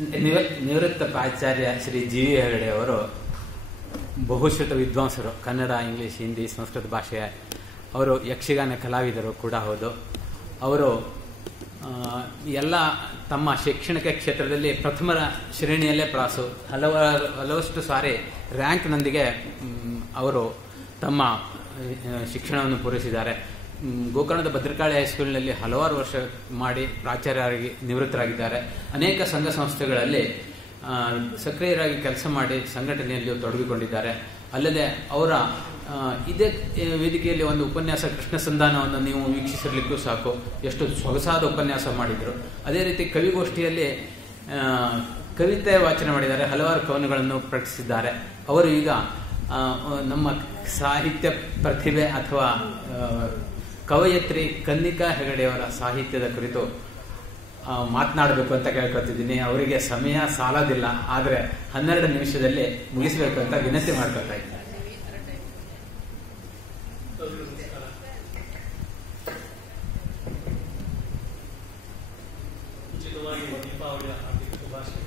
ನಿವೃತ್ತ ಪ್ರಾಚಾರ್ಯ Shri G V Hegde ಅವರು ಬಹುಶ್ರುತ ವಿದ್ವಾಂಸರು, ಕನ್ನಡ, ಇಂಗ್ಲಿಷ್, ಹಿಂದಿ, ಸಂಸ್ಕೃತ ಭಾಷೆಯ ಅವರು. ಯಕ್ಷಗಾನ ಕಲಾವಿದರು ಕೂಡ ಹೌದು. ಅವರು ಎಲ್ಲ ತಮ್ಮ ಶೈಕ್ಷಣಿಕ ಕ್ಷೇತ್ರದಲ್ಲಿ ಪ್ರಥಮ ಶ್ರೇಣಿಯಲ್ಲೇ ಪ್ರಾಸು, ಹಲವಷ್ಟು ಸಾರಿ ರ್ಯಾಂಕ್ನೊಂದಿಗೆ ಅವರು ತಮ್ಮ ಶಿಕ್ಷಣವನ್ನು ಪೂರೈಸಿದ್ದಾರೆ. ಗೋಕರ್ಣದ ಭದ್ರಕಾಳಿ ಹೈಸ್ಕೂಲಿನಲ್ಲಿ ಹಲವಾರು ವರ್ಷ ಮಾಡಿ ಪ್ರಾಚಾರ್ಯರಾಗಿ ನಿವೃತ್ತರಾಗಿದ್ದಾರೆ. ಅನೇಕ ಸಂಘ ಸಂಸ್ಥೆಗಳಲ್ಲಿ ಸಕ್ರಿಯರಾಗಿ ಕೆಲಸ ಮಾಡಿ ಸಂಘಟನೆಯಲ್ಲಿ ತೊಡಗಿಕೊಂಡಿದ್ದಾರೆ. ಅಲ್ಲದೆ ಅವರ ಇದೇ ವೇದಿಕೆಯಲ್ಲಿ ಒಂದು ಉಪನ್ಯಾಸ ಕೃಷ್ಣ ಸಂಧಾನವನ್ನು ನೀವು ವೀಕ್ಷಿಸಿರ್ಲಿಕ್ಕೂ ಸಾಕು, ಎಷ್ಟು ಸೊಗಸಾದ ಉಪನ್ಯಾಸ ಮಾಡಿದರು. ಅದೇ ರೀತಿ ಕವಿಗೋಷ್ಠಿಯಲ್ಲಿ ಕವಿತೆ ವಾಚನ ಮಾಡಿದ್ದಾರೆ, ಹಲವಾರು ಕವನಗಳನ್ನು ಪ್ರಕಟಿಸಿದ್ದಾರೆ. ಅವರು ಈಗ ನಮ್ಮ ಸಾಹಿತ್ಯ ಪ್ರತಿಭೆ ಅಥವಾ ಕವಯತ್ರಿ ಕನ್ನಿಕಾ ಹೆಗಡೆಯವರ ಸಾಹಿತ್ಯದ ಕುರಿತು ಮಾತನಾಡಬೇಕು ಅಂತ ಕೇಳ್ಕೊತಿದ್ದೀನಿ. ಅವರಿಗೆ ಸಮಯ ಸಾಲದಿಲ್ಲ, ಆದರೆ 12 ನಿಮಿಷದಲ್ಲಿ ಮುಗಿಸಬೇಕು ಅಂತ ವಿನಂತಿ ಮಾಡ್ಕೊತಾ ಇದ್ದಾರೆ. ಉಚಿತವಾಗಿ ದೀಪಾವಳಿಯ ಹಾರ್ದಿಕ ಶುಭಾಶಯ.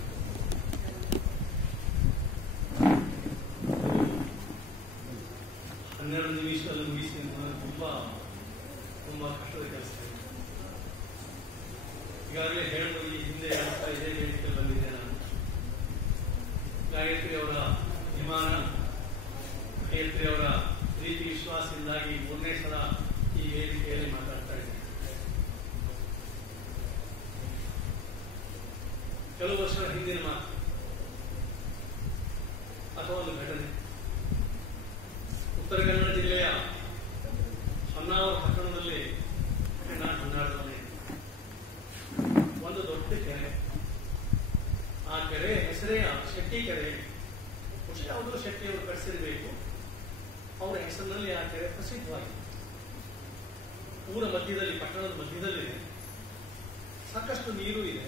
12 ನಿಮಿಷದಲ್ಲಿ ಮುಗಿಸಿ ತುಂಬಾ ಕಷ್ಟದ ಕೆಲಸ. ಈಗಾಗಲೇ ಹೇಳುವ ಈ ಹಿಂದೆ ಆಗ್ತಾ ಇದೇ ವೇದಿಕೆಯಲ್ಲಿ ಬಂದಿದ್ದೆ ನಾನು. ಗಾಯತ್ರಿ ಅವರ ವಿಮಾನ, ಗಾಯತ್ರಿ ಅವರ ಪ್ರೀತಿ ವಿಶ್ವಾಸದಿಂದಾಗಿ 3ನೇ ಸಲ ಈ ವೇದಿಕೆಯಲ್ಲಿ ಮಾತಾಡ್ತಾ ಇದ್ದೇನೆ. ಕೆಲವು ವರ್ಷಗಳ ಹಿಂದಿನ ಮಾತು ಅಥವಾ ಒಂದು ಘಟನೆ. ಉತ್ತರ ಕನ್ನಡ ಜಿಲ್ಲೆಯ ಹೊನ್ನಾವರ ಪಟ್ಟಣದಲ್ಲಿ ನಾನು ಹೊನ್ನಾಡದವನೇ. ಒಂದು ದೊಡ್ಡ ಕೆರೆ, ಆ ಕೆರೆ ಹೆಸರೇ ಶೆಟ್ಟಿ ಕೆರೆ. ಯಾವುದೋ ಶೆಟ್ಟಿಯವರು ಕಟ್ಟಿಸಿರಬೇಕು, ಅವರ ಹೆಸರಿನಲ್ಲಿ ಆ ಕೆರೆ ಪ್ರಸಿದ್ಧವಾಗಿದೆ. ಊರ ಮಧ್ಯದಲ್ಲಿ, ಪಟ್ಟಣದ ಮಧ್ಯದಲ್ಲಿದೆ, ಸಾಕಷ್ಟು ನೀರು ಇದೆ,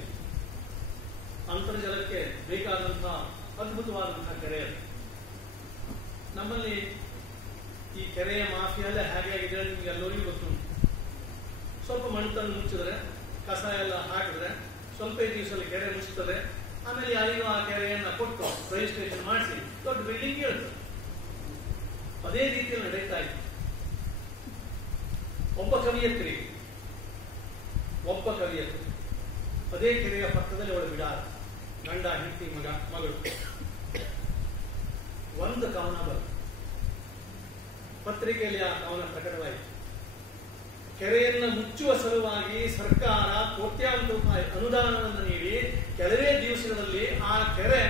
ಅಂತರ್ಜಲಕ್ಕೆ ಬೇಕಾದಂತಹ ಅದ್ಭುತವಾದಂತಹ ಕೆರೆ ಅದು. ನಮ್ಮಲ್ಲಿ ಈ ಕೆರೆಯ ಮಾಫಿಯಲ್ಲೇ ಹೇಗೆ ಆಗಿದೆ ನಿಮ್ಗೆ ಎಲ್ಲರಿಗೂ ಗೊತ್ತುಂಟು. ಸ್ವಲ್ಪ ಮಣ್ಣು ತಂದು ಮುಚ್ಚಿದ್ರೆ, ಕಸ ಎಲ್ಲ ಹಾಕಿದ್ರೆ ಸ್ವಲ್ಪ ದಿವಸದಲ್ಲಿ ಕೆರೆ ಮುಚ್ಚುತ್ತದೆ. ಆಮೇಲೆ ಯಾರಿಗೂ ಆ ಕೆರೆಯನ್ನ ಕೊಟ್ಟು ರಿಜಿಸ್ಟ್ರೇಷನ್ ಮಾಡಿಸಿ ದೊಡ್ಡ ಬಿಲ್ಡಿಂಗ್ ಹೇಳ್ತದೆ. ಅದೇ ರೀತಿಯಲ್ಲಿ ನಡೀತಾ ಇತ್ತು. ಒಬ್ಬ ಕವಿಯತ್ರಿ ಅದೇ ಕೆರೆಯ ಪಕ್ಕದಲ್ಲಿ ಅವಳು ಬಿಡಾರ, ಗಂಡ, ಹೆಂಡತಿ, ಮಗಳು. ಒಂದು ಕವನ ಬಂತು, ಪತ್ರಿಕೆಯಲ್ಲಿ ಆ ಕವನ ಪ್ರಕಟವಾಯಿತು. ಕೆರೆಯನ್ನು ಮುಚ್ಚುವ ಸಲುವಾಗಿ ಸರ್ಕಾರ ಕೋಟ್ಯಾಂತರ ರೂಪಾಯಿ ಅನುದಾನವನ್ನು ನೀಡಿ ಕೆಲವೇ ದಿವಸಗಳಲ್ಲಿ ಆ ಕೆರೆ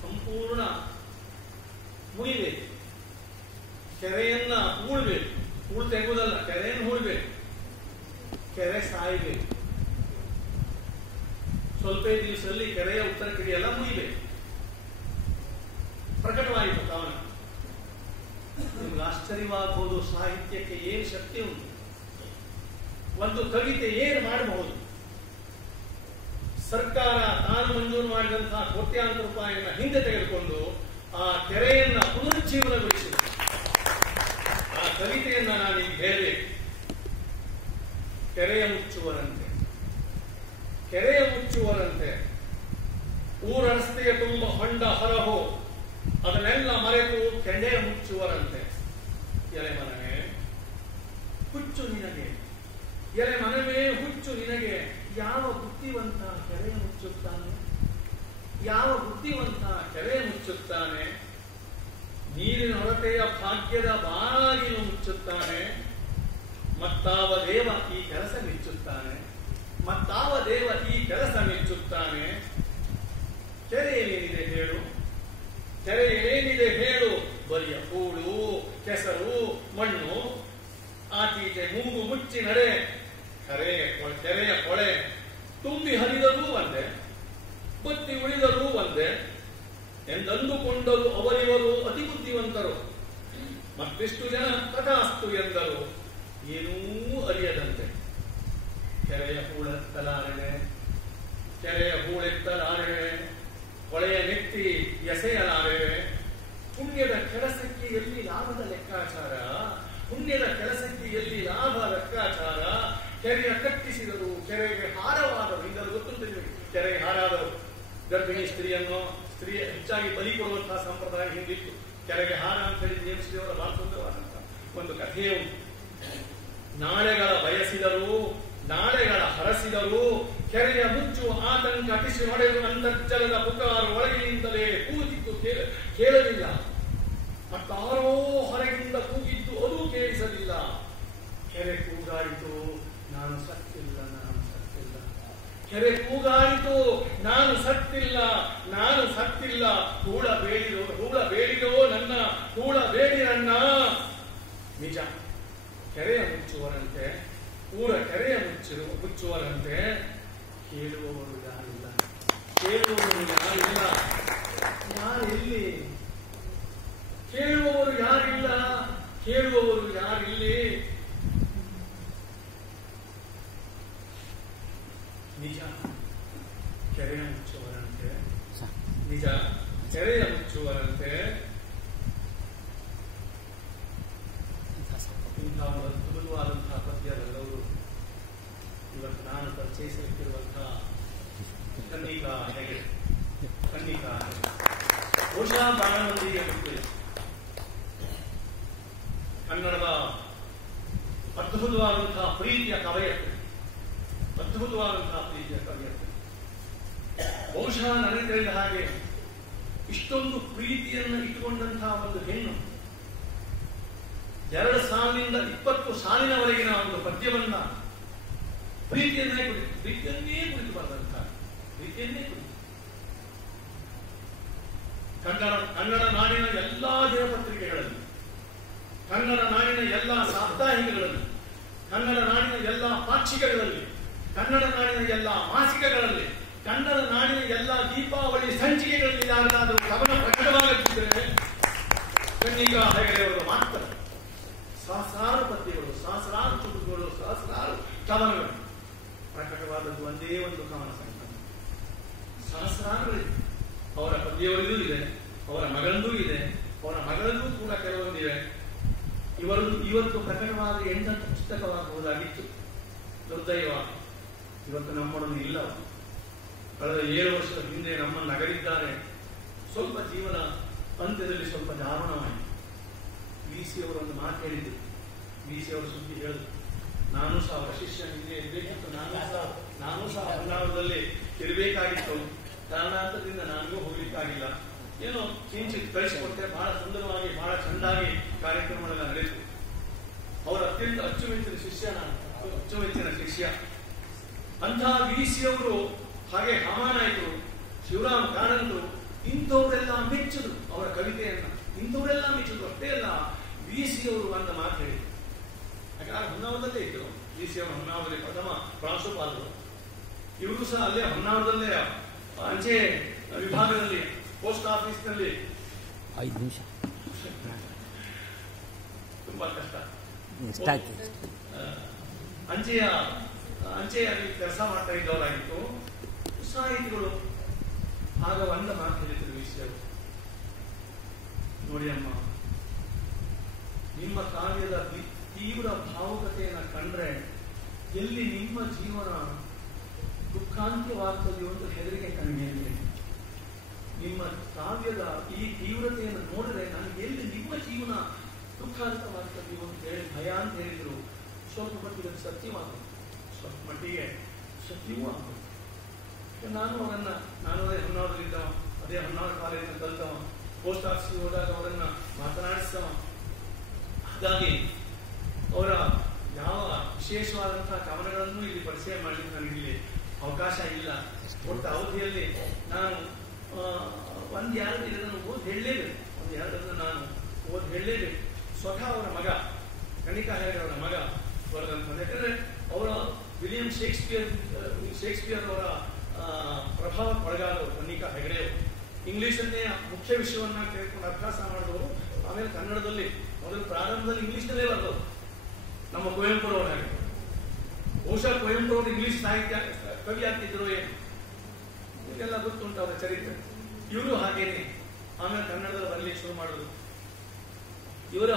ಸಂಪೂರ್ಣ ಮುಗಿಬೇಕು. ಕೆರೆಯನ್ನ ಹೂಳ್ಬೇಕು, ಹೂಳು ತೆಗುವುದಲ್ಲ, ಕೆರೆಯನ್ನು ಹೂಳ್ಬೇಕು. ಕೆರೆ ಸಾಯಬೇಕು. ಸ್ವಲ್ಪ ದಿವಸದಲ್ಲಿ ಕೆರೆಯ ಉತ್ತರ ಕಿಡಿಯೆಲ್ಲ ಮುಗಿಬೇಕು. ಪ್ರಕಟವಾಯಿತು ಕವನ. ನಿಮ್ಗೆ ಆಶ್ಚರ್ಯವಾಗಬಹುದು, ಸಾಹಿತ್ಯಕ್ಕೆ ಏನು ಶಕ್ತಿ ಉಂಟು, ಒಂದು ಕವಿತೆ ಏನು ಮಾಡಬಹುದು. ಸರ್ಕಾರ ತಾನು ಮಂಜೂರು ಮಾಡಿದಂತಹ ಕೋಟ್ಯಾಂತರ ರೂಪಾಯಿಯನ್ನು ಹಿಂದೆ ತೆಗೆದುಕೊಂಡು ಆ ಕೆರೆಯನ್ನ ಪುನರುಜ್ಜೀವನಗೊಳಿಸಿದೆ. ಆ ಕವಿತೆಯನ್ನ ನಾನೀಗ ಹೇಳಬೇಕು. ಕೆರೆಯ ಮುಚ್ಚುವರಂತೆ ಊರ ರಸ್ತೆಯ ತುಂಬ ಹೊಂಡ ಹೊರಹೋ, ಅದನ್ನೆಲ್ಲ ಮರೆತು ಕೆಂಡೆಯ ಮುಚ್ಚುವರಂತೆ. ಎಲೆ ಮನವೇ ಹುಚ್ಚು ನಿನಗೆ, ಎಲೆ ಮನವೇ ಹುಚ್ಚು ನಿನಗೆ. ಯಾವ ಬುದ್ಧಿವಂತ ಕೆರೆಯ ಮುಚ್ಚುತ್ತಾನೆ, ಯಾವ ಬುದ್ಧಿವಂತ ಕೆರೆಯ ಮುಚ್ಚುತ್ತಾನೆ. ನೀರಿನ ಹೊರತೆಯ ಭಾಗ್ಯದ ಬಾಗಿಲು ಮುಚ್ಚುತ್ತಾನೆ. ಮತ್ತಾವ ದೇವ ಈ ಕೆಲಸ ಮೆಚ್ಚುತ್ತಾನೆ, ಮತ್ತಾವ ದೇವ ಈ ಕೆಲಸ ಮೆಚ್ಚುತ್ತಾನೆ. ಕೆರೆಯೇನಿದೆ ಹೇಳು, ಕೆರೆಯೇನಿದೆ ಹೇಳು. ಬರಿಯ ಹೂಳು, ಕೆಸರು, ಮಣ್ಣು. ಆಚೀಚೆ ಮೂಗು ಮುಚ್ಚಿ ನಡೆ. ಕೆರೆಯ ಕೊಳೆ ತುಂಬಿ ಹರಿದರೂ ಒಂದೇ, ಬತ್ತಿ ಉಳಿದರೂ ಒಂದೇ ಎಂದಂದುಕೊಂಡರು ಅವರಿವರು ಅತಿ ಬುದ್ಧಿವಂತರು. ಮತ್ತಿಷ್ಟು ಜನ ತಥಾಸ್ತು ಎಂದರು, ಏನೂ ಅರಿಯದಂತೆ. ಕೆರೆಯ ಹೂಳೆತ್ತಲಾರದೆ, ಹೊಳೆಯ ನೆತ್ತಿ ಎಸೆಯಲಾರವೆ. ಪುಣ್ಯದ ಕೆಲಸಕ್ಕೆ ಎಲ್ಲಿ ಲಾಭದ ಲೆಕ್ಕಾಚಾರ, ಪುಣ್ಯದ ಕೆಲಸಕ್ಕೆ ಎಲ್ಲಿ ಲಾಭ ಲೆಕ್ಕಾಚಾರ. ಕೆರೆಯ ಕಟ್ಟಿಸಿದರು, ಕೆರೆಗೆ ಹಾರವಾದರು. ಹಿಂದರು ಗೊತ್ತುಂಟು ನಿಮಗೆ, ಕೆರೆಗೆ ಹಾರಾದವರು ಗರ್ಭಿಣಿ ಸ್ತ್ರೀಯನ್ನು ಹೆಚ್ಚಾಗಿ ಬಲಿ ಕೊಡುವಂತಹ ಸಂಪ್ರದಾಯ ಹಿಂದಿತ್ತು. ಕೆರೆಗೆ ಹಾರ ಅಂತ ಹೇಳಿ ನೇಮಿಸಿದವರ ಬಹಳ ಸುಂದರವಾದಂತಹ ಒಂದು ಕಥೆಯು. ನಾಳೆಗಳ ಬಯಸಿದರು, ನಾಳೆಗಳ ಹರಸಿದರು, ಕೆರೆಯ ಮುಚ್ಚು ಆತಂಕ ಕಿಸಿ ಹೊಡೆದು ಅಂತರ್ಜಲದ ಪುಕಾರು ಒಳಗಿನಿಂದಲೇ ಕೂಗಿದ್ದು ಕೇಳಲಿಲ್ಲ. ಮತ್ತಾರೋ ಹೊರಗಿನಿಂದ ಕೂಗಿದ್ದು ಅದು ಕೇಳಿಸಲಿಲ್ಲ. ಕೆರೆ ಕೂಗಾಡಿತು, ನಾನು ಸತ್ತಿಲ್ಲ, ನಾನು ಸತ್ತಿಲ್ಲ. ಕೆರೆ ಕೂಗಾಡಿತು, ನಾನು ಸತ್ತಿಲ್ಲ, ನಾನು ಸತ್ತಿಲ್ಲ. ಹೂಳ ಬೇಡಿರೋ ನನ್ನ, ಹೂಳ ಬೇಡಿರಣ್ಣ. ನಿಜ, ಕೆರೆಯ ಮುಚ್ಚುವರಂತೆ, ಊರ ಕೆರೆಯ ಮುಚ್ಚುವರಂತೆ ಕೇಳುವವರು ಯಾರಿಲ್ಲ, ಕೇಳುವವರು ಯಾರಿಲ್ಲ. ಯಾರಿಲ್ಲಿ? ಕೇಳುವವರು ಯಾರಿಲ್ಲ, ಕೇಳುವವರು ಯಾರಿಲ್ಲಿ? ನಿಜ, ಕೆರೆಯ ಮುಚ್ಚುವರಂತೆ, ನಿಜ, ಕೆರೆಯ ಮುಚ್ಚುವರಂತೆ. ಇಂತಹ ಅದ್ಭುತವಾದಂತಹ ಪದ್ಯವೆಲ್ಲವರು ಇವತ್ತು ನಾನು ಪರಿಚಯಿಸಲಿಕ್ಕಿರುವಂತಹ ಕನ್ನಿಕಾ ಹೆಗಡೆ. ಬಹುಶಃ ಬಹಳ ಮಂದಿಗೆ ಗೊತ್ತಿಲ್ಲ, ಕನ್ನಡದ ಅದ್ಭುತವಾದಂತಹ ಪ್ರೀತಿಯ ಕವಯತ್ರಿ, ಅದ್ಭುತವಾದಂತಹ ಪ್ರೀತಿಯ ಕವಯತ್ರಿ. ಬಹುಶಃ ನನಗೆ ತಿಳಿದ ಹಾಗೆ ಇಷ್ಟೊಂದು ಪ್ರೀತಿಯನ್ನು ಇಟ್ಟುಕೊಂಡಂತಹ ಒಂದು ಹೆಣ್ಣು 2 ಸಾಲಿನಿಂದ 20 ಸಾಲಿನವರೆಗಿನ ಒಂದು ಪದ್ಯವನ್ನ ಪ್ರೀತಿಯನ್ನೇ ಕುರಿತು ಬರೆದಂತಹ ಪ್ರೀತಿಯನ್ನೇ ಕುರಿತು ಕನ್ನಡ ನಾಡಿನ ಎಲ್ಲಾ ದಿನಪತ್ರಿಕೆಗಳಲ್ಲಿ, ಕನ್ನಡ ನಾಡಿನ ಎಲ್ಲಾ ಸಾಪ್ತಾಹಿಕಗಳಲ್ಲಿ, ಕನ್ನಡ ನಾಡಿನ ಎಲ್ಲಾ ಪಾಕ್ಷಿಕಗಳಲ್ಲಿ, ಕನ್ನಡ ನಾಡಿನ ಎಲ್ಲಾ ಮಾಸಿಕಗಳಲ್ಲಿ, ಕನ್ನಡ ನಾಡಿನ ಎಲ್ಲಾ ದೀಪಾವಳಿ ಸಂಚಿಕೆಗಳಲ್ಲಿ ಯಾರಾದರೂ ಕವನ ಪ್ರಕಟವಾಗುತ್ತಿದ್ದರೆ ಕನ್ನಿಕಾ ಹೆಗಡೆಯವರು ಮಾತ್ರ. ಸಹಸ್ರಾರು ಪದ್ಯಗಳು, ಸಹಸ್ರಾರು ಚುಟುಕುಗಳು, ಸಹಸ್ರಾರು ಕವನಗಳು. ಪ್ರಕಟವಾದದ್ದು ಒಂದೇ ಒಂದು ಕವನ ಸಂಕಲನ. ಸಹಸ್ರಾರುಗಳಿದೆ. ಅವರ ಪದ್ಯವಲ್ಲೂ ಇದೆ, ಅವರ ಮಗಳಲ್ಲೂ ಇದೆ, ಅವರ ಮಗಳಲ್ಲೂ ಕೂಡ ಕೆಲವೊಂದಿವೆ. ಇವತ್ತು ಪ್ರಕಟವಾದ 8 ಪುಸ್ತಕವಾಗಬಹುದಾಗಿತ್ತು. ದುರ್ದೈವ, ಇವತ್ತು ನಮ್ಮೊಡನೆ ಇಲ್ಲ. ಕಳೆದ 7 ವರ್ಷದ ಹಿಂದೆ ನಮ್ಮನ್ನು ಅಗಲಿದ್ದಾರೆ. ಸ್ವಲ್ಪ ಜೀವನ ಅಂತ್ಯದಲ್ಲಿ ಸ್ವಲ್ಪ ದಾರುಣವಾಯಿತು. ವಿ.ಸಿ. ಅವರೊಂದು ಮಾತು ಹೇಳಿದ್ರು. ವಿ.ಸಿ. ಅವರು ಸುದ್ದಿ ಹೇಳಿದ್ರು, ನಾನು ಸಹ ಅವರ ಶಿಷ್ಯ ಹಿಂದೆ ಇರಬೇಕಿತ್ತು, ನಾನು ಸಹ ಹೊನ್ನಾವರದಲ್ಲಿ ಇರಬೇಕಾಗಿತ್ತು. ಕಾರಣಾಂತರದಿಂದ ನನಗೂ ಹೋಗ್ಲಿಕ್ಕಾಗಿಲ್ಲ. ಏನೋ ಕಿಂಚಿತ್ ಕಳಿಸಿಕೊಟ್ಟೆ. ಬಹಳ ಸುಂದರವಾಗಿ, ಬಹಳ ಚೆಂದಾಗಿ ಕಾರ್ಯಕ್ರಮಗಳೆಲ್ಲ ನಡೆಯಿತು. ಅವರ ಅತ್ಯಂತ ಅಚ್ಚುಮೆಚ್ಚಿನ ಶಿಷ್ಯ ನಾನು, ಅಚ್ಚುಮೆಚ್ಚಿನ ಶಿಷ್ಯ. ಅಂತಹ ವಿ.ಸಿ. ಅವರು, ಹಾಗೆ ಹಾಮಾನಾಯ್ಕರು, ಶಿವರಾಮ್ ಕಾರಂತರು, ಇಂಥವರೆಲ್ಲ ಮೆಚ್ಚಿದ್ರು ಅವರ ಕವಿತೆಯನ್ನ. ಇಂಥವರೆಲ್ಲ ಮೆಚ್ಚಿದ್ರು. ಅಷ್ಟೇ ಅಲ್ಲ, ವಿ.ಸಿ. ಅವರು ಒಂದು ಮಾತು ಹೇಳಿದ್ರು. ಯಾಕಂದ್ರೆ ಹೊನ್ನಾವರದಲ್ಲೇ ಇದ್ರು ವಿ.ಸಿ. ಅವರು. ಹೊನ್ನಾವರದಲ್ಲಿ ಪ್ರಥಮ ಪ್ರಾಂಶುಪಾಲರು. ಇವರು ಸಹ ಅಲ್ಲೇ ಹೊನ್ನಾವರದಲ್ಲೇ ಅಂಚೆ ವಿಭಾಗದಲ್ಲಿ, ಪೋಸ್ಟ್ ಆಫೀಸ್ನಲ್ಲಿ 5 ನಿಮಿಷ ತುಂಬಾ ಕಷ್ಟ. ಅಂಚೆಯಲ್ಲಿ ಕೆಲಸ ಮಾಡ್ತಾ ಇದ್ದವರಾಗಿತ್ತು. ಸಾಹಿತಿಗಳು ಆಗ ಒಂದು ಮಾತು ಹೇಳಿದ್ರು ವಿ.ಸಿ. ಅವರು, ನೋಡಿ ಅಮ್ಮ, ನಿಮ್ಮ ಕಾವ್ಯದ ತೀವ್ರ ಭಾವುಕತೆಯನ್ನು ಕಂಡ್ರೆ ಎಲ್ಲಿ ನಿಮ್ಮ ಜೀವನ ದುಃಖಾಂತ್ಯವಾಗ್ತದೆಯೋ ಅಂತ ಹೆದರಿಕೆ ಕಣ್ಣಿಗೆ. ನಿಮ್ಮ ಕಾವ್ಯದ ಈ ತೀವ್ರತೆಯನ್ನು ನೋಡಿದ್ರೆ ನನಗೆ ಎಲ್ಲಿ ನಿಮ್ಮ ಜೀವನ ದುಃಖಾಂತವಾಗ್ತದೆಯೋ ಅಂತ ಹೇಳಿ ಭಯ ಅಂತ ಹೇಳಿದ್ರು. ಸ್ವಲ್ಪ ಮಟ್ಟಿಗೆ ಸತ್ಯವಾಗುತ್ತೆ, ಸ್ವಲ್ಪ ಮಟ್ಟಿಗೆ ಸತ್ಯವೂ ಆಗುತ್ತೆ. ನಾನು ಅದೇ ಹೊನ್ನಾವರದಲ್ಲಿದ್ದವ, ಅದೇ ಹೊನ್ನಾವರ ಕಾಲೇಜಿನ ಕಲಿತವ, ಪೋಸ್ಟ್ ಆಫೀಸ್ಗೆ ಹೋದಾಗ ಅವರನ್ನ ಮಾತನಾಡಿಸ್ತವ. ಹಾಗಾಗಿ ಅವರ ಯಾವ ವಿಶೇಷವಾದಂತಹ ಕವನಗಳನ್ನು ಇಲ್ಲಿ ಪರಿಚಯ ಮಾಡಲಿಕ್ಕೆ ನನಗಿಲ್ಲಿ ಅವಕಾಶ ಇಲ್ಲ. ಒಟ್ಟು ಅವಧಿಯಲ್ಲಿ ನಾನು 1-2 ಇದನ್ನು ಓದಿ ಹೇಳಲೇಬೇಕು. 1-2 ನಾನು ಓದಿ ಹೇಳಲೇಬೇಕು. ಸ್ವತಃ ಅವರ ಮಗ, ಕನ್ನಿಕಾ ಹೆಗಡೆ ಅವರ ಮಗ ಬರೆದಂಥದ್ದು. ಯಾಕಂದ್ರೆ ಅವರ ವಿಲಿಯಂ ಶೇಕ್ಸ್ಪಿಯರ್ ಅವರ ಪ್ರಭಾವಕ್ಕೆ ಒಳಗಾದವರು ಕನ್ನಿಕಾ ಹೆಗಡೆಯವರು. ಇಂಗ್ಲಿಷನ್ನೇ ಮುಖ್ಯ ವಿಷಯವನ್ನ ಕೇಳ್ಕೊಂಡು ಅಭ್ಯಾಸ ಮಾಡಿದವರು. ಆಮೇಲೆ ಕನ್ನಡದಲ್ಲಿ ಮೊದಲು ಪ್ರಾರಂಭದಲ್ಲಿ ಇಂಗ್ಲಿಷ್ನಲ್ಲೇ ಬರೆದವರು. ನಮ್ಮ ಕುವೆಂಪುರವರಾಗಿ, ಬಹುಶಃ ಕುವೆಂಪುರವರು ಇಂಗ್ಲಿಷ್ ಸಾಹಿತ್ಯ ಕವಿ ಆಗ್ತಿದ್ರು ಏನು, ಇದೆಲ್ಲ ಗೊತ್ತುಂಟು ಅವರ ಚರಿತ್ರೆ. ಇವರು ಹಾಗೇನೆ ಆಮೇಲೆ ಕನ್ನಡದಲ್ಲಿ ಬರಲಿಕ್ಕೆ ಶುರು ಮಾಡಿದ್ರು. ಇವರ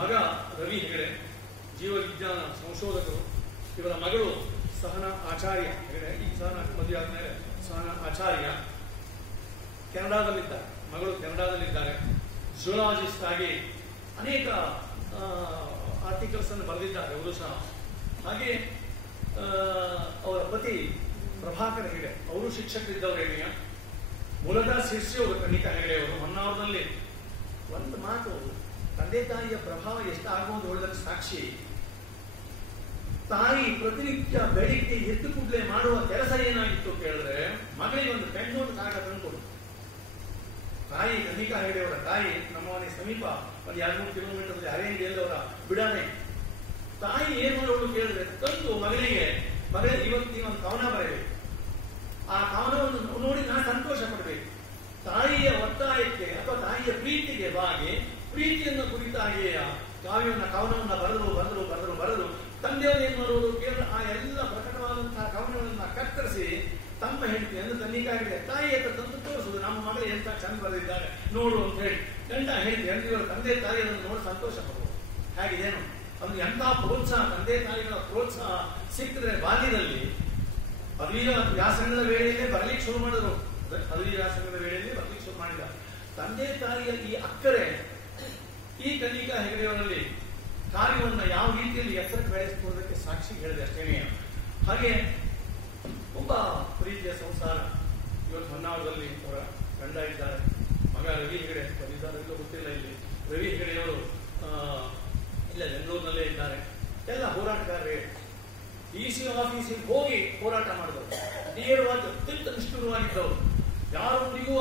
ಮಗ ರವಿ ಹೆಗಡೆ ಜೀವ ವಿಜ್ಞಾನ ಸಂಶೋಧಕರು. ಇವರ ಮಗಳು ಸಹನಾ ಆಚಾರ್ಯ ಹೆಗಡೆ. ಈ ಸಹನಾ ಮದುವೆ ಆದ್ಮೇಲೆ ಆಚಾರ್ಯ ಕೆನಡಾದಲ್ಲಿದ್ದಾರೆ, ಮಗಳು ಕೆನಡಾದಲ್ಲಿದ್ದಾರೆ. ಝೂಲಾಜಿಸ್ಟ್ ಆಗಿ ಅನೇಕ ಆರ್ಟಿಕಲ್ಸ್ ಅನ್ನು ಬರೆದಿದ್ದಾರೆ ಅವರು ಸಹ. ಹಾಗೆ ಅವರ ಪತಿ ಪ್ರಭಾಕರ್ ಹೆಗಡೆ, ಅವರು ಶಿಕ್ಷಕರಿದ್ದವರು. ಹೆಗಡೆಯ ಮೂಲತಃ ಶಿಷ್ಯವರು ಕನ್ನಿಕಾ ಹೆಗಡೆಯವರು. ಹೊನ್ನಾವರದಲ್ಲಿ ಒಂದು ಮಾತು, ತಂದೆ ತಾಯಿಯ ಪ್ರಭಾವ ಎಷ್ಟಾಗುವುದು ಹೇಳೋದಕ್ಕೆ ಸಾಕ್ಷಿ. ತಾಯಿ ಪ್ರತಿನಿತ್ಯ ಬೆಳಿಗ್ಗೆ ಎದ್ದು ಕೂಡಲೇ ಮಾಡುವ ಕೆಲಸ ಏನಾಗಿತ್ತು ಕೇಳಿದ್ರೆ, ಮಗಳಿಗೆ ಒಂದು ಪೆನ್ನೋಟ್ ಕಾಗದ ತಂದುಕೊಡು. ತಾಯಿ ಕನ್ನಿಕಾ ಹೆಗಡೆಯವರ ತಾಯಿ ನಮ್ಮ ಮನೆ ಸಮೀಪ ಒಂದು 2-3 ಕಿಲೋಮೀಟರ್ ಅರೇಂಜಿಯಲ್ಲವರ ಬಿಡಾನೆ. ತಾಯಿ ಏನ್ ಮಾಡೋದು ಕೇಳಿದ್ರೆ, ತಂದು ಮಗಳಿಗೆ ಇವತ್ತು ನೀವೊಂದು ಕವನ ಬರಬೇಕು, ಆ ಕವನವನ್ನು ನೋಡಿ ನಾನು ಸಂತೋಷ ಪಡಬೇಕು. ತಾಯಿಯ ಒತ್ತಾಯಕ್ಕೆ ಅಥವಾ ತಾಯಿಯ ಪ್ರೀತಿಗೆ ಬಾಗಿ ಪ್ರೀತಿಯನ್ನು ಕುರಿತಾಗಿ ಕವನವನ್ನು ಬರೆದು ತಂದೆಯವರು ಏನ್ ಮಾಡುವುದು ಕೇವಲ ಆ ಎಲ್ಲ ಪ್ರಕಟವಾದಂತಹ ಕವನಗಳನ್ನ ಕತ್ತರಿಸಿ ತಮ್ಮ ಹೆಂಡತಿ ಅಂದ್ರೆ ಕನ್ನಿಕಾ ಹೆಗಡೆ ತಾಯಿ ಹತ್ರ ತಂದು ತೋರಿಸುದು, ನಮ್ಮ ಮಗಳು ಎಂತ ಚಂದ ಬರೆದಿದ್ದಾರೆ ನೋಡು ಅಂತ ಹೇಳಿ. ಗಂಡ ಹೆಂಡತಿಯವರ ತಂದೆ ತಾಯಿಗಳನ್ನು ನೋಡಿ ಸಂತೋಷ ಪಡುವುದು. ಹಾಗಿದೇನು ಒಂದು ಎಂಥ ಪ್ರೋತ್ಸಾಹ, ತಂದೆ ತಾಯಿಗಳ ಪ್ರೋತ್ಸಾಹ ಸಿಕ್ಕಿದ್ರೆ ಬಾಲ್ಯದಲ್ಲಿ ಪದವಿ ವ್ಯಾಸಂಗದ ವೇಳೆಯಲ್ಲೇ ಬರ್ಲಿಕ್ಕೆ ಶುರು ಮಾಡಿದ್ರು. ಪದವಿ ವ್ಯಾಸಂಗದ ವೇಳೆಯಲ್ಲೇ ಬರ್ಲಿಕ್ಕೆ ಶುರು ಮಾಡಿದ ತಂದೆ ತಾಯಿಯ ಈ ಅಕ್ಕರೆ ಈ ಕನ್ನಿಕಾ ಹೆಗಡೆಯವರಲ್ಲಿ ಕಾರ್ಯವನ್ನು ಯಾವ ರೀತಿಯಲ್ಲಿ ಎತ್ತರಕ್ಕೆ ಬೆಳೆಸುವುದಕ್ಕೆ ಸಾಕ್ಷಿ ಹೇಳಿದೆ ಅಷ್ಟೇನೇ. ಹಾಗೆ ಒಬ್ಬ ಪ್ರೀತಿಯ ಸಂಸಾರ. ಇವತ್ತು ಹೊನ್ನಾವರದಲ್ಲಿ ಅವರ ಗಂಡ ಇದ್ದಾರೆ, ಮಗ ರವಿ ಹೆಗಡೆ ಬಂದಿದ್ದಾರೆ, ಗೊತ್ತಿಲ್ಲ. ಇಲ್ಲಿ ರವಿ ಹೆಗಡೆಯವರು ಇಲ್ಲ ಬೆಂಗಳೂರಿನಲ್ಲೇ ಇದ್ದಾರೆ. ಎಲ್ಲ ಹೋರಾಟಗಾರರೇ. DC ಆಫೀಸಿಗೆ ಹೋಗಿ ಹೋರಾಟ ಮಾಡಿದವರು, ನೇರವಾಗಿ ಅತ್ಯಂತ ನಿಷ್ಠುರವಾಗಿದ್ದವರು. ಯಾರೊಂದಿಗೂ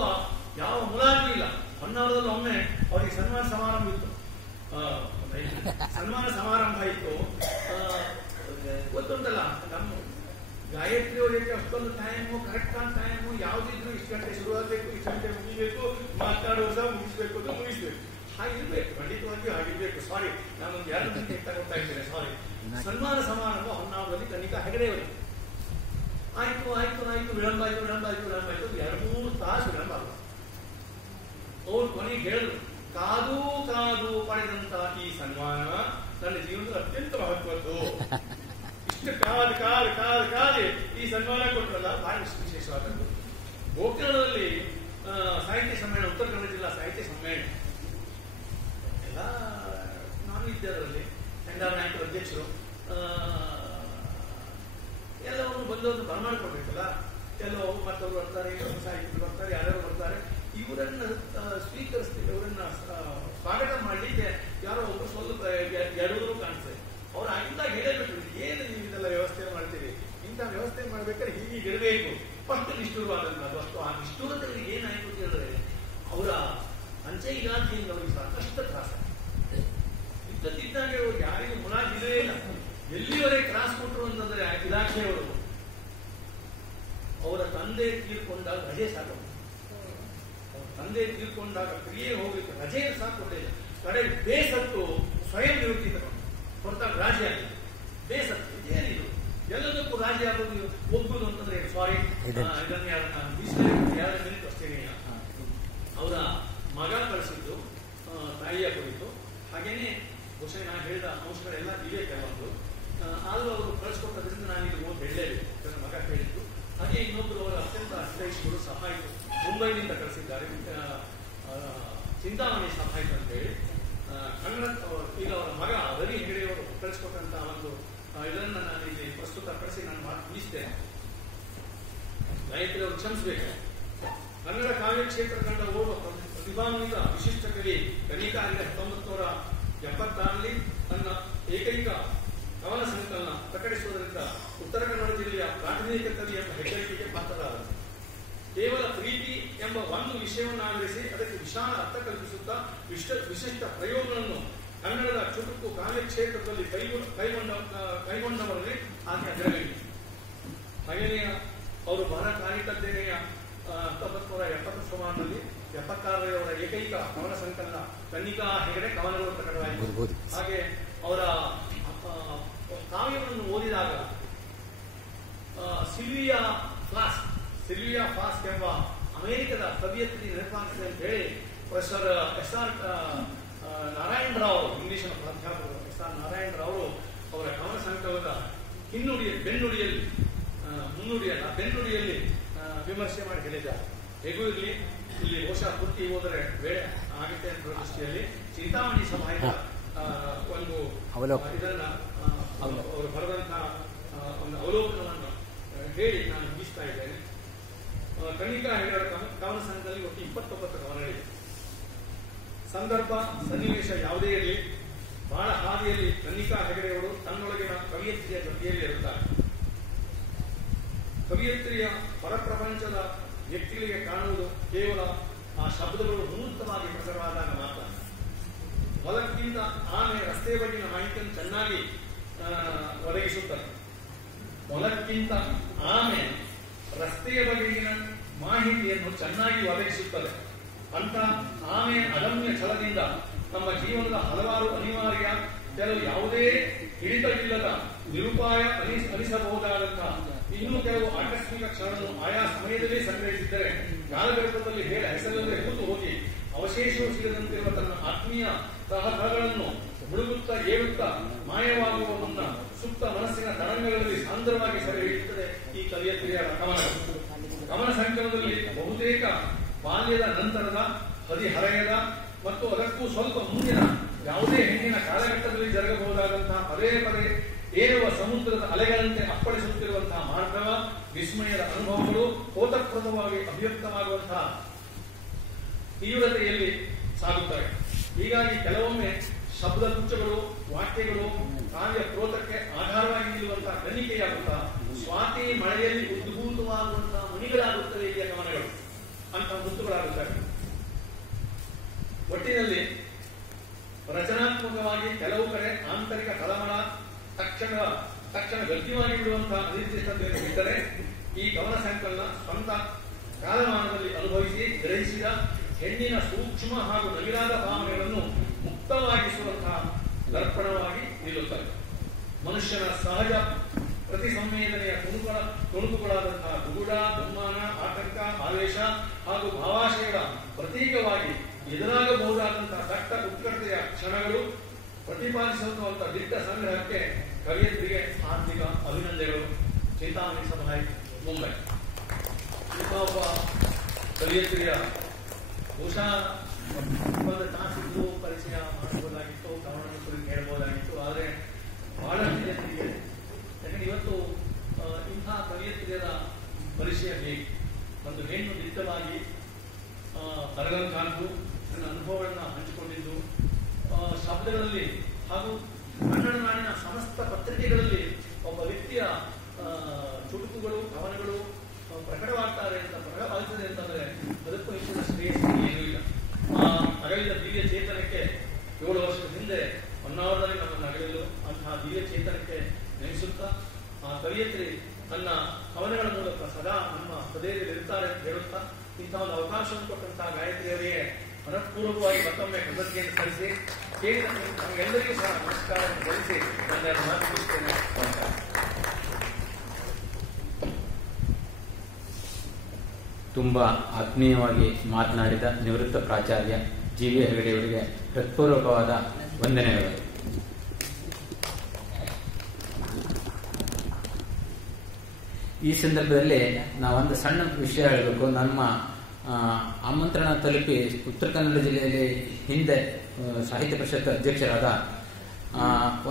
ಯಾವ ಮುಲಾಜಿಲ್ಲ. ಹೊನ್ನಾವರದಲ್ಲಿ ಒಮ್ಮೆ ಅವರಿಗೆ ಸನ್ಮಾನ ಸಮಾರಂಭ ಇತ್ತು. ಗೊತ್ತುಂಟಲ್ಲ, ನಮ್ಮ ಗಾಯತ್ರಿ ಅವರಿಗೆ ಅಷ್ಟೊಂದು ಟೈಮು, ಕರೆಕ್ಟ್ ಆನ್ ಟೈಮು ಯಾವ್ದಿದ್ರು ಇಷ್ಟು ಗಂಟೆ ಶುರುವಾಗಬೇಕು, ಇಷ್ಟು ಗಂಟೆ ಮುಗಿಬೇಕು, ಮಾತಾಡುವ ಸಹ ಮುಗಿಸ್ಬೇಕು. ಹಾಗಿರ್ಬೇಕು, ಖಂಡಿತವಾಗಿಯೂ ಹಾಗಿರ್ಬೇಕು. ಸಾರಿ, ನಾನೊಂದು 2 ಗಂಟೆ ತಗೊಳ್ತಾ ಇದ್ದೇನೆ, ಸಾರಿ. ಸನ್ಮಾನ ಸಮಾರಂಭ ಹೊನ್ನಾವರದಲ್ಲಿ ಕನ್ನಿಕಾ ಹೆಗಡೆಯವರು. ಆಯ್ತು ವಿಳಂಬ ಆಯ್ತು 2-3 ತಾಸು ವಿಳಂಬ ಆಗ. ಅವ್ರು ಕೊನೆಗೆ ಹೇಳಿದ್ರು, ಕಾದು ಪಡೆದಂತ ಈ ಸನ್ಮಾನ ನನ್ನ ಜೀವನದ ಅತ್ಯಂತ ಮಹತ್ವದ್ದು. ಇಷ್ಟು ಕಾದು ಈ ಸನ್ಮಾನ ಕೊಟ್ಟರಲ್ಲ, ಬಹಳ ವಿಶೇಷವಾದದ್ದು. ಗೋಕರ್ಣದಲ್ಲಿ ಸಾಹಿತ್ಯ ಸಮ್ಮೇಳನ, ಉತ್ತರ ಕನ್ನಡ ಜಿಲ್ಲಾ ಸಾಹಿತ್ಯ ಸಮ್ಮೇಳನ ಎಲ್ಲ ನಾನು ಇದ್ದೆ ಅದರಲ್ಲಿ. ಹೆಂಡಾರ ನಾಯಕರು ಅಧ್ಯಕ್ಷರು. ಎಲ್ಲವನ್ನು ಬಂದವರು ಬರಮಾಡ್ಕೊಳ್ಬೇಕಲ್ಲ. ಎಲ್ಲವೂ ಮತ್ತವರು ಬರ್ತಾರೆ, ಸಾಹಿತ್ಯಗಳು ಬರ್ತಾರೆ, ಯಾರ್ಯಾರು ಬರ್ತಾರೆ. ಇವರನ್ನ ಸ್ವೀಕರಿಸ್ತೀವಿ, ಇವರನ್ನ ಸ್ವಾಗತ ಮಾಡಲಿಕ್ಕೆ ಯಾರೋ ಒಬ್ಬರು ಸ್ವಲ್ಪ ಎಡವರು ಕಾಣಿಸ್ತದೆ. ಅವ್ರು ಆಗಿಂದ ಹೇಳಬೇಕು, ಏನು ನೀವು ಇದೆಲ್ಲ ವ್ಯವಸ್ಥೆ ಮಾಡ್ತೀವಿ, ಇಂಥ ವ್ಯವಸ್ಥೆ ಮಾಡ್ಬೇಕಾದ್ರೆ ಹೀಗೆ ಇರಬೇಕು. ಫಸ್ಟ್ ನಿಷ್ಠುರವಾದಂಥದ್ದು. ಅಷ್ಟು ಆ ನಿಷ್ಠುರದಲ್ಲಿ ಏನಾಯ್ತು ಅಂತ ಹೇಳಿದ್ರೆ, ಅವರ ಅಂಚೆ ಇಲಾಖೆಯಿಂದ ಅವರಿಗೆ ಸಾಕಷ್ಟು ತ್ರಾಸ. ಇದ್ದಕ್ಕಿದ್ದಂಗೆ ಅವ್ರು ಯಾರಿಗೂ ಮುಲಾಜಿಲ್ಲೇ ಇಲ್ಲ. ಎಲ್ಲಿವರೆಗೆ ತ್ರಾಸ ಕೊಟ್ಟರು ಅಂತಂದ್ರೆ ಇಲಾಖೆಯವರು, ಅವರ ತಂದೆ ತೀರ್ಕೊಂಡಾಗ ರಜೆ ಸಾಕು. ತಂದೆ ತೀರ್ಕೊಂಡಾಗ ಕ್ರಿಯೆ ಹೋಗ್ಲಿಕ್ಕೆ ರಜೆ ಸಾಕೊಟ್ಟಿಲ್ಲ. ಕಡೆ ಬೇಸತ್ತು ಸ್ವಯಂ ನಿವೃತ್ತಿ ತಗೊಂಡು ಹೊರತಾಗ ರಾಜಿ ಆಗಿದೆ. ಬೇಸತ್ತು ಇದೇನಿದು, ಎಲ್ಲದಕ್ಕೂ ರಾಜಿ ಆಗೋದು ಒಬ್ಬುದು ಅಂತಂದ್ರೆ ಸಾರಿ ಇದನ್ನ ಯಾರನ್ನ ಅಷ್ಟೇನೆ. ಅವರ ಮಗ ಕಳಿಸಿದ್ದು ತಾಯಿಯ ಕುರಿತು. ಹಾಗೇನೆ ಬಹುಶಃ ನಾನು ಹೇಳಿದ ಅಂಶಗಳೆಲ್ಲ ಇವೆ ಕೆಲವೊಂದು. ಆದರೂ ಅವರು ಕಳಿಸ್ಕೊಟ್ಟದ್ರಿಂದ ನಾನು ಇದು ಓದಿ ಹೇಳಲೇಬೇಕು, ನನ್ನ ಮಗ ಹೇಳಿದ್ದು. ಹಾಗೆ ಇನ್ನೊಬ್ಬರು ಅವರ ಅತ್ಯಂತ ಅಷ್ಟೈಷರು ಸಹಾಯಕರು ಮುಂಬೈನಿಂದ ಕಳಿಸಿದ್ದಾರೆ, ಚಿಂತಾಮಣಿ ಸಹಾಯಕ ಅಂತ ಹೇಳಿ. ಕನ್ನಡ ಈಗ ಅವರ ಮಗ ರವಿ ಹೆಗಡೆಯವರು ಕಳಿಸ್ಕೊಟ್ಟಂತ ಒಂದು ಇದನ್ನ ನಾನು ಇಲ್ಲಿ ಪ್ರಸ್ತುತಪಡಿಸಿ ನಾನು ಮಾತು ಮುಗಿಸ್ತೇನೆ. ಗಾಯತ್ರಿ ಅವರು ಕ್ಷಮಿಸಬೇಕು. ಕನ್ನಡ ಕಾವ್ಯ ಕ್ಷೇತ್ರ ಕಂಡ ಓರ್ವ ಪ್ರತಿಭಾನ್ವಿತ ವಿಶಿಷ್ಟ ಕವಿ ಕನ್ನಿಕಾ ಹೆಗಡೆ 1976ರಲ್ಲಿ ತನ್ನ ಏಕೈಕ ಕವನ ಸಂಕಲನ ಪ್ರಕಟಿಸುವುದರಿಂದ ಉತ್ತರ ಕನ್ನಡ ಜಿಲ್ಲೆಯ ಪ್ರಾತಿನಿಧಿಕ ಕವಿ ಎಂಬ ಹೆಗ್ಗಳಿಕೆಗೆ ಪಾತ್ರರಾದರು. ಕೇವಲ ಪ್ರೀತಿ ಎಂಬ ಒಂದು ವಿಷಯವನ್ನಾಧರಿಸಿ ಅದಕ್ಕೆ ವಿಶಾಲ ಅರ್ಥ ಕಲ್ಪಿಸುತ್ತಾ ವಿಶಿಷ್ಟ ಪ್ರಯೋಗಗಳನ್ನು ಕನ್ನಡದ ಚುಟುಕು ಕಾವ್ಯ ಕ್ಷೇತ್ರದಲ್ಲಿ ಕೈಗೊಂಡವರಲ್ಲಿ ಆಕೆ ಅಗ್ರಗಣ್ಯ. ಹಾಗೆಯೇ ಅವರು ಬಹಳ ಕಾರ್ಯಕರ್ತೇನೆಯ 1970 ಸುಮಾರಿನಲ್ಲಿ 76ರವರ ಏಕೈಕ ಕವನ ಸಂಕಲನ ಕನ್ನಿಕಾ ಹೆಗಡೆ ಕವನಗಳು ಪ್ರಕಟವಾಯಿತು. ಹಾಗೆ ಅವರ ಕಾವ್ಯವನ್ನು ಓದಿದಾಗ ಸಿಲ್ವಿಯಾ ಫ್ಲಾಸ್ಕ್ ಎಂಬ ಅಮೆರಿಕದ ಕವಿಯತ್ರಿ ನೆನಪಾಗ್ತದೆ ಅಂತ ಹೇಳಿ ಪ್ರೊಫೆಸರ್ ಎಸ್.ಆರ್. ನಾರಾಯಣರಾವ್, ಇಂಗ್ಲಿಷಿನ ಪ್ರಾಧ್ಯಾಪಕರು ಎಸ್.ಆರ್. ನಾರಾಯಣರಾವ್ ಅವರ ಕವನ ಸಂಕಲನದ ಬೆನ್ನುಡಿಯಲ್ಲಿ ವಿಮರ್ಶೆ ಮಾಡಿ ಹೇಳಿದ್ದಾರೆ. ಹೇಗೂ ಇರಲಿ, ಇಲ್ಲಿ ಬಹುಶಃ ಪೂರ್ತಿ ಹೋದರೆ ವೇಳೆ ಆಗುತ್ತೆ ಅಂತ ದೃಷ್ಟಿಯಲ್ಲಿ ಚಿಂತಾಮಣಿ ಸಭಾಯ ಒಂದು ಇದನ್ನ ಅವರು ಬರೆದಂತಹ ಒಂದು ಅವಲೋಕನವನ್ನು ಹೇಳಿ ನಾನು ಮುಗಿಸ್ತಾ ಇದ್ದೇನೆ. ಕನ್ನಿಕಾ ಹೆಗಡೆಯವರ ಕವನ ಸಂಘದಲ್ಲಿ ಒಟ್ಟು 29 ಕವನಗಳಿವೆ. ಸಂದರ್ಭ ಸನ್ನಿವೇಶ ಯಾವುದೇ ಇರಲಿ, ಬಹಳ ಹಾದಿಯಲ್ಲಿ ಕನ್ನಿಕಾ ಹೆಗಡೆಯವರು ತನ್ನೊಳಗಿನ ಕವಿಯತ್ರಿಯ ಜೊತೆಯಲ್ಲಿ ಇರುತ್ತಾರೆ. ಕವಿಯತ್ರಿಯ ಹೊರಪ್ರಪಂಚದ ವ್ಯಕ್ತಿಗಳಿಗೆ ಕಾಣುವುದು ಕೇವಲ ಆ ಶಬ್ದಗಳು ಮೂರ್ತವಾಗಿ ಪ್ರಕಟವಾದಾಗ ಮಾತ್ರ. ಹೊಲಕ್ಕಿಂತ ಆಮೆ ರಸ್ತೆ ಬಗೆಗಿನ ಮಾಹಿತಿಯನ್ನು ಚೆನ್ನಾಗಿ ಒದಗಿಸುತ್ತದೆ. ಹೊಲಕ್ಕಿಂತ ಆಮೆ ರಸ್ತೆಯ ಬಗೆಗಿನ ಮಾಹಿತಿಯನ್ನು ಚೆನ್ನಾಗಿ ಒದಗಿಸುತ್ತದೆ. ಅಂತ ಆಮೆ ಅದಮ್ಯ ಛಲದಿಂದ ನಮ್ಮ ಜೀವನದ ಹಲವಾರು ಅನಿವಾರ್ಯ, ಕೆಲವು ಯಾವುದೇ ಹಿಡಿತವಿಲ್ಲದ ನಿರುಪಾಯ ಅನಿಸಬಹುದಾದಂತಹ ಇನ್ನೂ ಕೆಲವು ಆಕಸ್ಮಿಕ ಕ್ಷಣವನ್ನು ಆಯಾ ಸಮಯದಲ್ಲಿ ಸಂಗ್ರಹಿಸಿದ್ದರೆ ಕಾಲಗರ್ಭದಲ್ಲಿ ಬೇರೆ ಹೆಸರಲ್ಲದೆ ಕೂತು ಹೋಗಿ ಅವಶೇಷವು ಸಿಗದಂತಿರುವ ತನ್ನ ಆತ್ಮೀಯ ತಹಗಳನ್ನು ಮುಳುಗುತ್ತಾ ಏಳುತ್ತಾ ಮಾಯವಾಗುವ ಮುನ್ನ ಸುಪ್ತ ಮನಸ್ಸಿನ ತರಂಗಗಳಲ್ಲಿ ಸಾಂದ್ರವಾಗಿ ಸೆರೆ ಹಿಡಿಯುತ್ತದೆ ಈ ಕವಿಯತ್ರಿಯರ ಕವನಗಳು. ಕವನ ಸಂಕಲನದಲ್ಲಿ ಬಹುತೇಕ ಬಾಲ್ಯದ ನಂತರದ, ಹದಿಹರೆಯದ ಮತ್ತು ಅದಕ್ಕೂ ಸ್ವಲ್ಪ ಮುಂದಿನ ಯಾವುದೇ ಹೆಣ್ಣಿನ ಕಾಲಘಟ್ಟದಲ್ಲಿ ಜರುಗಬಹುದಾದಂತಹ ಪದೇ ಪದೇ ಏರುವ ಸಮುದ್ರದ ಅಲೆಗಳಂತೆ ಅಪ್ಪಳಿಸುತ್ತಿರುವಂತಹ ಮಾರ್ಗವ, ವಿಸ್ಮಯದ ಅನುಭವಗಳು ಓತಪ್ರದವಾಗಿ ಅಭಿವ್ಯಕ್ತವಾಗುವಂತಹ ತೀವ್ರತೆಯಲ್ಲಿ ಸಾಗುತ್ತವೆ. ಹೀಗಾಗಿ ಕೆಲವೊಮ್ಮೆ ಶಬ್ದ ಗುಚ್ಛಗಳು, ವಾಕ್ಯಗಳು ಕಾವ್ಯ ಕ್ರೋಧಕ್ಕೆ ಆಧಾರವಾಗಿ ನಿಲ್ಲುವಂತಹ ಕನ್ನಿಕೆಯಾಗುತ್ತಾ ಸ್ವಾತಿ ಮಳೆಯಲ್ಲಿ ಉದ್ಭೂತವಾಗುವಂತಹ ಮಣಿಗಳಾಗುತ್ತವೆ ಇಲ್ಲಿಯ ಕವನಗಳು ಅಂತ ಮುತ್ತುಗಳಾಗುತ್ತವೆ. ಒಟ್ಟಿನಲ್ಲಿ ರಚನಾತ್ಮಕವಾಗಿ ಕೆಲವು ಕಡೆ ಆಂತರಿಕ ತಳಮಳ ತಕ್ಷಣ ಗಟ್ಟಿಯಾಗಿ ಬಿಡುವಂತಹ ಅನಿರ್ದಿಷ್ಟತೆಯನ್ನು ಬಿಟ್ಟರೆ ಈ ಕವನ ಸಂಕಲನ ಸ್ವಂತ ಕಾಲಮಾನದಲ್ಲಿ ಅನುಭವಿಸಿ ಗ್ರಹಿಸಿದ ಹೆಣ್ಣಿನ ಸೂಕ್ಷ್ಮ ಹಾಗೂ ನವಿರಾದ ಭಾವನೆಗಳನ್ನು ಮುಕ್ತವಾಗಿಸುವಂತಹ ದರ್ಪಣವಾಗಿ ನಿಲ್ಲುತ್ತದೆ. ಮನುಷ್ಯನ ಸಹಜ ಪ್ರತಿ ಸಂವೇದನೆಯ ತುಣುಕುಗಳಾದಂತಹ ದುಗುಡ, ದುಮ್ಮಾನ, ಆತಂಕ, ಆವೇಶ ಹಾಗೂ ಭಾವಾಶಯಗಳ ಪ್ರತೀಕವಾಗಿ ಎದುರಾಗಬಹುದಾದಂತಹ ದಟ್ಟ ಉತ್ಕಟತೆಯ ಕ್ಷಣಗಳು ಪ್ರತಿಪಾದಿಸುವಂತಹ ದಿಟ್ಟ ಸಂಗ್ರಹಕ್ಕೆ ಕವಿಯತ್ರಿಗೆ ಆರ್ಥಿಕ ಅಭಿನಂದನೆಗಳು. ಚಿಂತಾಮಣಿ ಸಭಾಯ್, ಮುಂಬೈ. ಒಬ್ಬ ಕವಿಯತ್ರಿಯ ಬಹುಶಃ ಒಂದು ತಾಸಿದ್ದು ಪರಿಚಯ ಮಾಡಬಹುದಾಗಿತ್ತು, ಕವನದ ಕುರಿತು ಹೇಳಬಹುದಾಗಿತ್ತು. ಆದರೆ ಬಹಳಷ್ಟು ಜನರಿಗೆ, ಯಾಕಂದ್ರೆ ಇವತ್ತು ಇಂಥ ಕವಿಯತ್ರಿಯರ ಪರಿಚಯ ಹೇಗೆ ಒಂದು ಹೆಣ್ಣು ದಿಟ್ಟವಾಗಿ ಬರಗಂಕಾದ್ದು, ನನ್ನ ಅನುಭವಗಳನ್ನ ಹಂಚಿಕೊಂಡಿದ್ದು, ಶಬ್ದಗಳಲ್ಲಿ ಹಾಗೂ ಕನ್ನಡ ನಾಡಿನ ಸಮಸ್ತ ಪತ್ರಿಕೆಗಳಲ್ಲಿ ಒಬ್ಬ ವ್ಯಕ್ತಿಯ ಚುಟುಕುಗಳು, ಕವನಗಳು ಪ್ರಕಟವಾಗ್ತಾರೆ ಅಂತಂದ್ರೆ ಅದಕ್ಕೂ ಹೆಚ್ಚಿನ ಶ್ರೇಯಸ್ಸು ಏನೂ ಇಲ್ಲ. ಅಗಲಿದ ದಿವ್ಯ ಚೇತನಕ್ಕೆ 7 ವರ್ಷದ ಹಿಂದೆ ಹೊನ್ನಾವರದಲ್ಲಿ ನಮ್ಮನ್ನು ಅಗಲಿದ್ದು, ಅಂತಹ ದಿವ್ಯ ಚೇತನಕ್ಕೆ ನೆನೆಸುತ್ತಾ ಆ ಕವಿಯತ್ರಿ ತನ್ನ ಕವನಗಳ ಮೂಲಕ ಸದಾ ನಮ್ಮ ಹೃದಯದಲ್ಲಿ ಇರ್ತಾರೆ ಅಂತ ಹೇಳುತ್ತಾ ಇಂತಹ ಒಂದು ಅವಕಾಶವನ್ನು ಕೊಟ್ಟಂತಹ ಗಾಯತ್ರಿಯವರಿಗೆ ಮನಃಪೂರ್ವಕವಾಗಿ ಮತ್ತೊಮ್ಮೆ ಕೃತಜ್ಞತೆಯನ್ನು ಸಲ್ಲಿಸಿ ಕೇಳಿದ ನಮಗೆಲ್ಲರಿಗೂ ಸಹ ನಮಸ್ಕಾರವನ್ನು ಸಲ್ಲಿಸಿ ನನ್ನ ಮಾತು ಮುಗಿಸ್ತೇನೆ. ತುಂಬಾ ಆತ್ಮೀಯವಾಗಿ ಮಾತನಾಡಿದ ನಿವೃತ್ತ ಪ್ರಾಚಾರ್ಯ ಜಿ ವಿ ಹೆಗಡೆಯವರಿಗೆ ಹೃತ್ಪೂರ್ವಕವಾದ ವಂದನೆಗಳು. ಈ ಸಂದರ್ಭದಲ್ಲಿ ನಾವೊಂದು ಸಣ್ಣ ವಿಷಯ ಹೇಳಬೇಕು. ನಮ್ಮ ಆಮಂತ್ರಣ ತಲುಪಿ ಉತ್ತರ ಕನ್ನಡ ಜಿಲ್ಲೆಯಲ್ಲಿ ಹಿಂದೆ ಸಾಹಿತ್ಯ ಪರಿಷತ್ ಅಧ್ಯಕ್ಷರಾದ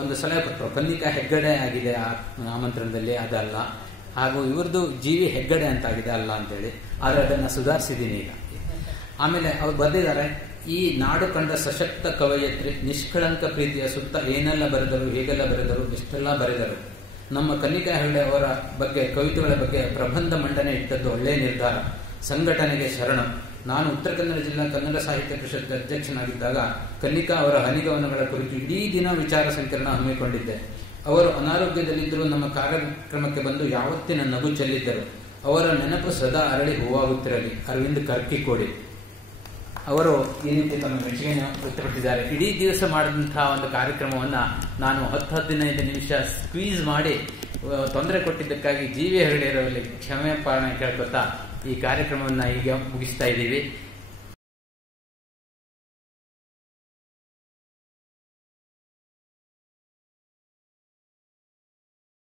ಒಂದು ಸಲಹೆ ಕೊಟ್ಟರು, ಕನ್ನಿಕಾ ಹೆಗ್ಗಡೆ ಆಗಿದೆ ಆ ಆಮಂತ್ರಣದಲ್ಲಿ, ಅದಲ್ಲ, ಹಾಗೂ ಇವ್ರದ್ದು ಜಿ ವಿ ಹೆಗ್ಗಡೆ ಅಂತ ಆಗಿದೆ ಅಲ್ಲ ಅಂತೇಳಿ. ಆದರೆ ಅದನ್ನು ಸುಧಾರಿಸಿದ್ದೀನಿ ಈಗ. ಆಮೇಲೆ ಅವ್ರು ಬರೆದಿದ್ದಾರೆ, ಈ ನಾಡು ಕಂಡ ಸಶಕ್ತ ಕವಯತ್ರಿ ನಿಷ್ಕಳಂಕ ಪ್ರೀತಿಯ ಸುತ್ತ ಏನೆಲ್ಲ ಬರೆದರು, ಹೇಗೆಲ್ಲ ಬರೆದರು, ಎಷ್ಟೆಲ್ಲ ಬರೆದರು. ನಮ್ಮ ಕನ್ನಿಕಾ ಹೆಗಡೆ ಅವರ ಬಗ್ಗೆ, ಕವಿತೆಗಳ ಬಗ್ಗೆ ಪ್ರಬಂಧ ಮಂಡನೆ ಇಟ್ಟದ್ದು ಒಳ್ಳೆಯ ನಿರ್ಧಾರ. ಸಂಘಟನೆಗೆ ಶರಣ. ನಾನು ಉತ್ತರ ಕನ್ನಡ ಜಿಲ್ಲಾ ಕನ್ನಡ ಸಾಹಿತ್ಯ ಪರಿಷತ್ ಅಧ್ಯಕ್ಷನಾಗಿದ್ದಾಗ ಕನ್ನಿಕಾ ಅವರ ಹನಿಗವನಗಳ ಕುರಿತು ಇಡೀ ದಿನ ವಿಚಾರ ಸಂಕಿರಣ ಹಮ್ಮಿಕೊಂಡಿದ್ದೆ. ಅವರು ಅನಾರೋಗ್ಯದಲ್ಲಿದ್ದರೂ ನಮ್ಮ ಕಾರ್ಯಕ್ರಮಕ್ಕೆ ಬಂದು ಯಾವತ್ತಿನ ನಗು ಚೆಲ್ಲಿದ್ದರು. ಅವರ ನೆನಪು ಸದಾ ಅರಳಿ ಹೂವಾಗುತ್ತಿರಲಿ. ಅರವಿಂದ್ ಕರ್ಕಿಕೋಡಿ ಅವರು ಈ ರೀತಿ ತಮ್ಮ ಮೆಚ್ಚುಗೆಯನ್ನು ವ್ಯಕ್ತಪಡಿಸಿದ್ದಾರೆ. ಇಡೀ ದಿವಸ ಮಾಡಿದಂತಹ ಒಂದು ಕಾರ್ಯಕ್ರಮವನ್ನ ನಾನು 10-15 ನಿಮಿಷ ಸ್ಕ್ವೀಸ್ ಮಾಡಿ ತೊಂದರೆ ಕೊಟ್ಟಿದ್ದಕ್ಕಾಗಿ ಜಿ ವಿ ಹೆಗಡೆಯವರಲ್ಲಿ ಕ್ಷಮೆ ಪಾಲನೆ ಕೇಳ್ಕೊತಾ ಈ ಕಾರ್ಯಕ್ರಮವನ್ನು ಈಗ ಮುಗಿಸ್ತಾ ಇದ್ದೀವಿ.